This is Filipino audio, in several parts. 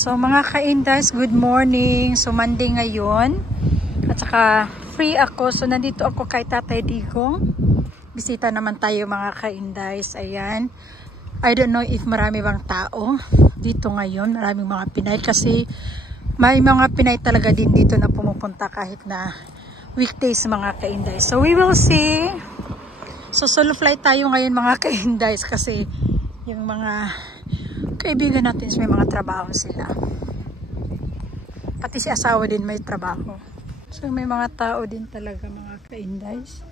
So mga ka-Indas, good morning. So Monday ngayon. At saka free ako. So nandito ako kay Tatay Digong. Bisita naman tayo mga ka-Indas. Ayan. I don't know if marami bang tao dito ngayon. Maraming mga Pinay kasi may mga Pinay talaga din dito na pumupunta kahit na weekdays mga ka-Indas. So we will see. So solo flight tayo ngayon mga ka-Indas kasi yung mga kaibigan natin may mga trabaho sila. Pati si asawa din may trabaho. So may mga tao din talaga mga ka-Indas.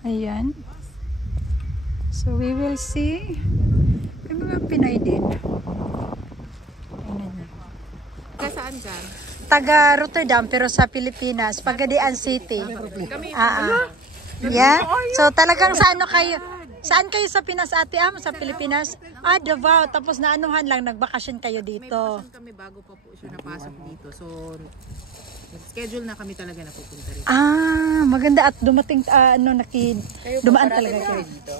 Ayan. So we will see. May mga Pinay din. Ayan. Saan dyan? Taga Rotterdam pero sa Pilipinas. Pagadian City. Yeah. So talagang sa ano kayo? Saan kayo sa Pinas ate? Sa Pilipinas? Davao. Tapos naanuhan lang, nagbakasyon kayo dito. May bakasyon kami bago pa po siya napasok dito. So, nag-schedule na kami talaga na pupunta rin. Maganda at dumating, dumaan talaga kayo dito.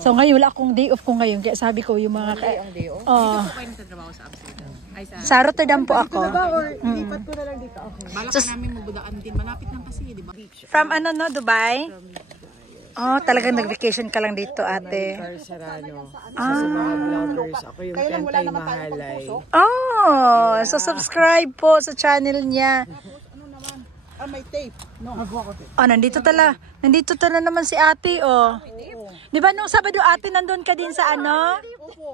So ngayon, wala akong day off ko ngayon. Kaya sabi ko yung mga... Day off? Dito po kayo nagtatrabaho sa Amsterdam? Sa Rotterdam po ako. Lipat ko na lang dito. Okay. Balak na namin mabudaan din. Malapit lang kasi, di ba? From Dubai? Talagang nag-vacation ka lang dito, ate. Serrano. Sa mga vloggers, ako yung Kentay Mahalay. So subscribe po sa channel niya. May tape. No. Nandito tala naman si ate, Di ba nung Sabado ate nandun ka din sa ano?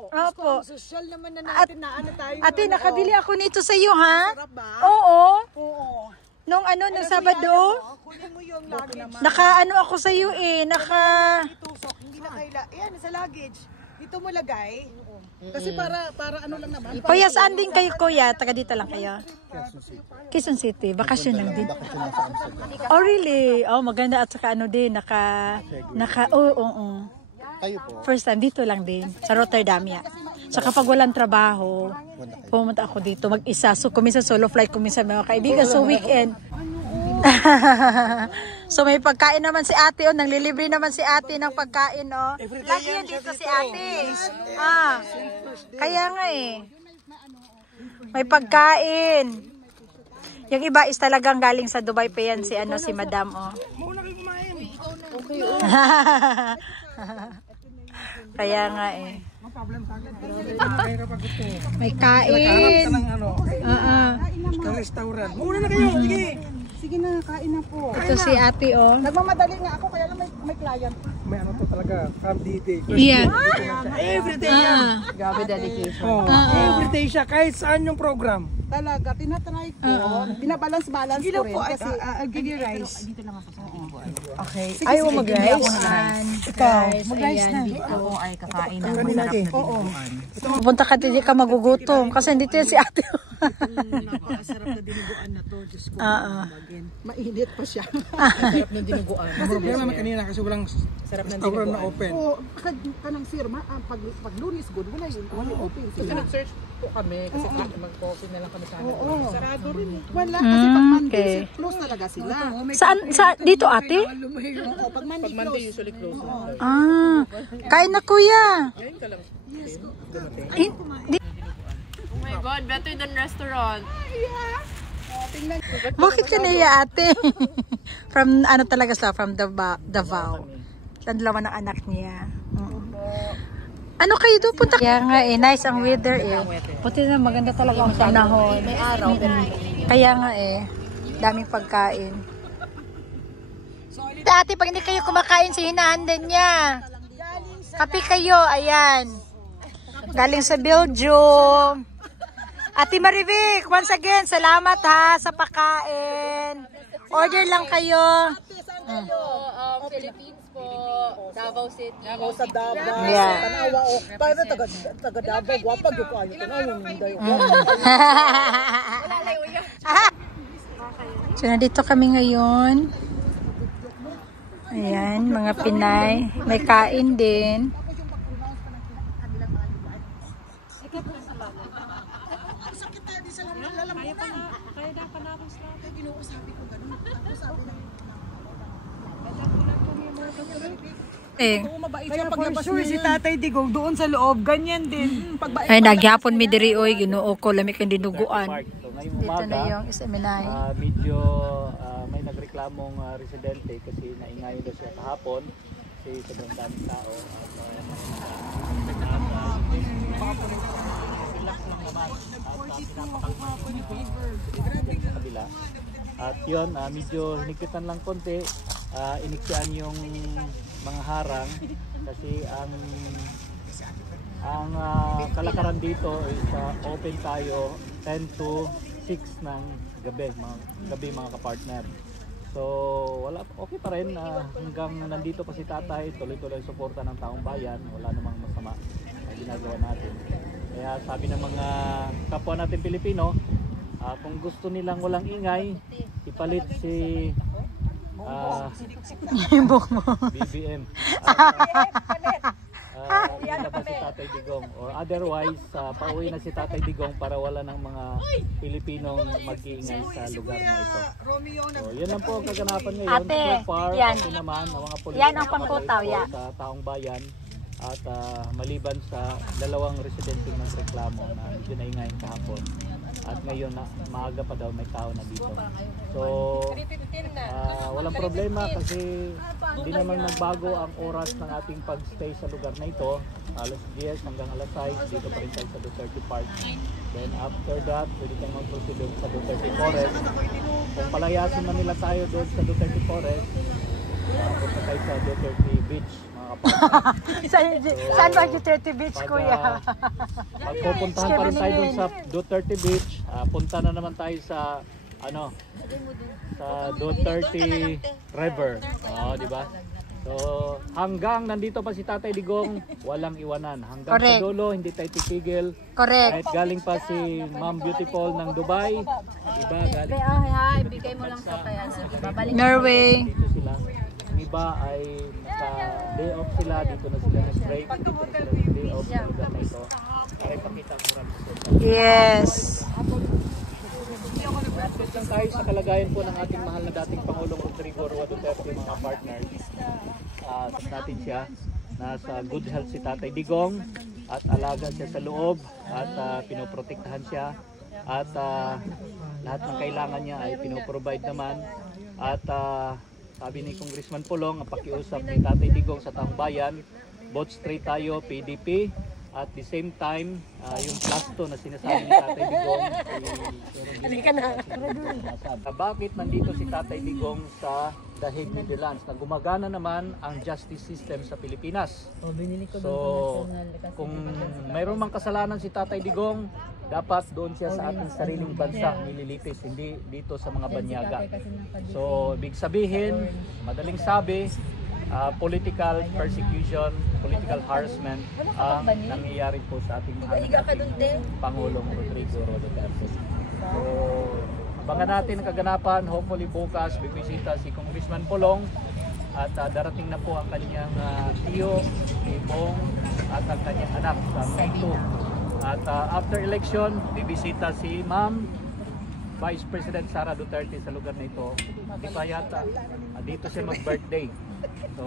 Opo. Social naman na natin na ano tayo. Ate, nakabili ako nito sa iyo, ha? Sarap ba? Oo. Oo. Nung Sabado, Kunin mo yung luggage. ako sa iyo Itusok. Hindi na kaila. Ayan, sa luggage. Dito mo lagay. Kasi para ano lang naman. Kuya, saan din kayo, kuya? Taga dito lang kayo? Quezon City. Bakasyon lang din. Oh, really? Maganda. At saka din, first time, dito lang din. Sa Rotterdam, ya. So kapag walang trabaho, pumunta ako dito mag-isa. So kuminsan solo flight, kuminsan mga kaibigan. So weekend. So may pagkain naman si ate, nanglilibre naman si ate ng pagkain, Lagi yan dito si ate. Kaya nga may pagkain. Yung iba is talagang galing sa Dubai pa yan si si Madam, Okay. Kaya nga may kain. Sa restaurant. Muna na kayo, sige. Sige na, kain na po. Ito si ate, Nagmamadali nga ako, kaya lang may client. May ano to talaga, from day. Yeah. Everyday yan. Grabe dedication. Everyday siya, kahit saan yung program. Talaga, tinatry ko. Binabalance-balance ko rin. Kasi, I'll give you rice. Dito lang ako sa Okay. Ayaw mo mag-rice? Ikaw, mag-rice na. Ako ay kakain ng masarap na dinuguan. Punta ka hindi ka magugutom kasi dito yan si ate. Napakasarap na dinuguan na to. Diyos ko. mainit pa siya. Masarap na dinuguan. Problema naman kanina kasi walang Sarap ng restaurant na dinuguan. open. Oo, kanang firma, pag Lunes good, wala yun. Wala open. Kasi nag-search po kami kasi mag-coffee na lang kami sana. Sarado rin. Wala, kasi pag Monday, Okay. close talaga sila. Saan dito ate? Oo, pag Monday, Pag Monday close. usually close. Kain na kuya. Ngayon ka lang. Oh my God, better than restaurant. Bakit ka naiya ate? From talaga sila, from Davao. Ang dalawa ng anak niya. Ano kayo doon punta? Kaya nga nice ang weather Puti na maganda talaga ang panahon. May araw. Kaya nga daming pagkain. Ate, pag hindi kayo kumakain sa hinahandan niya. Kape kayo, ayan. Galing sa Belgium. Ate Marivic, once again, salamat ha sa pagkain. Order lang kayo. Philippines po, Davao City. Sa Davao, Yeah. Tanawa, para taga Davao, guwapag yung kayo. Tanawa, hindi. So, nandito kami ngayon. Ayan, mga Pinay. May kain din. Oo, mabait siya. Paglabas sure, si Tatay Digong doon sa loob, ganyan din. Ay, nagyapon mi diri oy, Ginoo ko lami kang dinuguan. So, ngayong Dito umaga, na yung SMNI. medyo may nagreklamong residente kasi naingayo daw siya kahapon kasi sobrang daming tao. At yun, medyo hinigpitan lang konti, iniksyan yung mga harang kasi ang kalakaran dito is open tayo 10 to 6 ng gabi mga kapartner. So wala, okay pa rin, hanggang nandito pa si tatay, tuloy-tuloy suporta ng taong bayan, wala namang masama na ginagawa natin. Kaya sabi ng mga kapwa natin Pilipino, kung gusto nilang walang ingay, ipalit si BBM. Ilabas si Tatay Digong, or otherwise pauwi na si Tatay Digong para wala ng mga Pilipinong mag-iingay sa lugar na ito. So yun lang po ang kaganapan ngayon. So far, okay naman ang mga police Yan ang pangkutaw, ya. sa taong bayan. At maliban sa dalawang residente ng reklamo na medyo naingayin kahapon, at ngayon na maaga pa daw may tao na dito. So walang problema kasi hindi naman nagbago ang oras ng ating pagstay sa lugar na ito. Alas 10 hanggang alas 6 dito pa rin tayo sa Duterte Park. Then after that, pwede tayong mag-proceed doon sa Duterte Forest. Kung palayasin man nila tayo doon sa Duterte Forest, punta tayo sa Duterte Beach. Saan ba Duterte Beach, kuya? Magpupuntahan pa rin tayo dun sa Duterte Beach. Punta na naman tayo sa sa Duterte River. Di ba? So hanggang nandito pa si Tatay Digong, walang iwanan. Hanggang sa dulo, hindi tayo titigil. Correct. Kahit galing pa si Ma'am Beautiful ng Dubai, iba galing. Ibigay mo lang sa kaya. Babalik. Norway. Dito sila. Iba ay naka-day off sila, dito na sila nag-break, dito na sila nag-day off sa lugar na ito. Para ipakita ang marami sila. Yes. Update lang tayo sa kalagayan po ng ating mahal na dating Pangulong Rodrigo Roa Duterte, mga partners. Tapos natin siya, nasa good health si Tatay Digong at alaga siya sa loob at pinoprotektahan siya at lahat ng kailangan niya ay pinoprovide naman at sabi ni Congressman Pulong, ang pakiusap ni Tatay Digong sa taong bayan, both straight tayo, PDP, at the same time, yung plasto na sinasabi ni Tatay Digong, bakit nandito si Tatay Digong sa The Hague, Netherlands, na gumagana naman ang justice system sa Pilipinas. So, kung mayroon mang kasalanan si Tatay Digong, dapat doon siya sa ating sariling bansa nililitis, hindi dito sa mga banyaga. So, ibig sabihin, madaling sabi, political persecution, political harassment ang nangyayari po sa ating mahal na Pangulong Rodrigo Roa Duterte. So, abangan natin ang kaganapan. Hopefully bukas bibisita si Congressman Pulong at darating na po ang kanyang tiyo, Ibong, at ang kanyang anak sa May 2. At after election, bibisita si Ma'am Vice President Sara Duterte sa lugar na ito. Hindi pa yata, dito siya mag-birthday. So,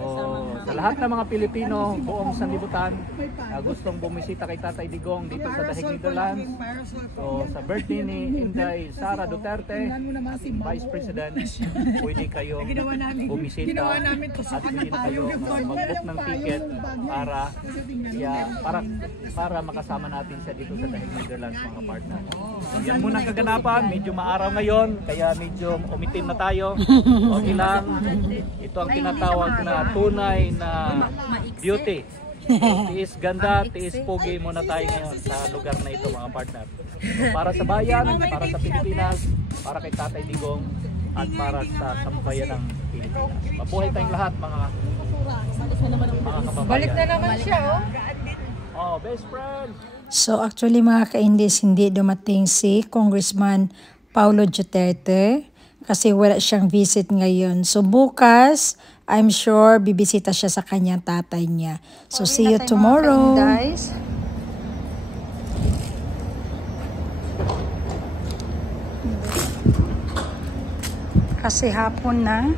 sa lahat ng mga Pilipino, buong sanlibutan, gustong bumisita kay Tatay Digong dito sa The Hague, Netherlands. So, sa birthday ni Inday Sara Duterte, Vice President, pwede kayong bumisita at pwede na kayo mag-book ng ticket para makasama natin siya dito sa The Hague, Netherlands, mga partner. So, yan muna ang kaganapan. Medyo maaraw ngayon, kaya medyo umitim na tayo. Okay lang. Ito ang tinatawag na tunay na beauty. Tiis ganda, tiis pogi muna tayo ngayon sa lugar na ito, mga partner. So, para sa bayan, para sa Pilipinas, para kay Tatay Digong, at para sa sambayan ng Pilipinas. Mabuhay tayong lahat, mga kababayan. Balik na naman siya, Oh, best friend! So actually mga ka-Indis, hindi dumating si Congressman Paulo Duterte kasi wala siyang visit ngayon. So bukas, I'm sure bibisita siya sa kanyang tatay niya. So see you tomorrow. Kasi hapon na.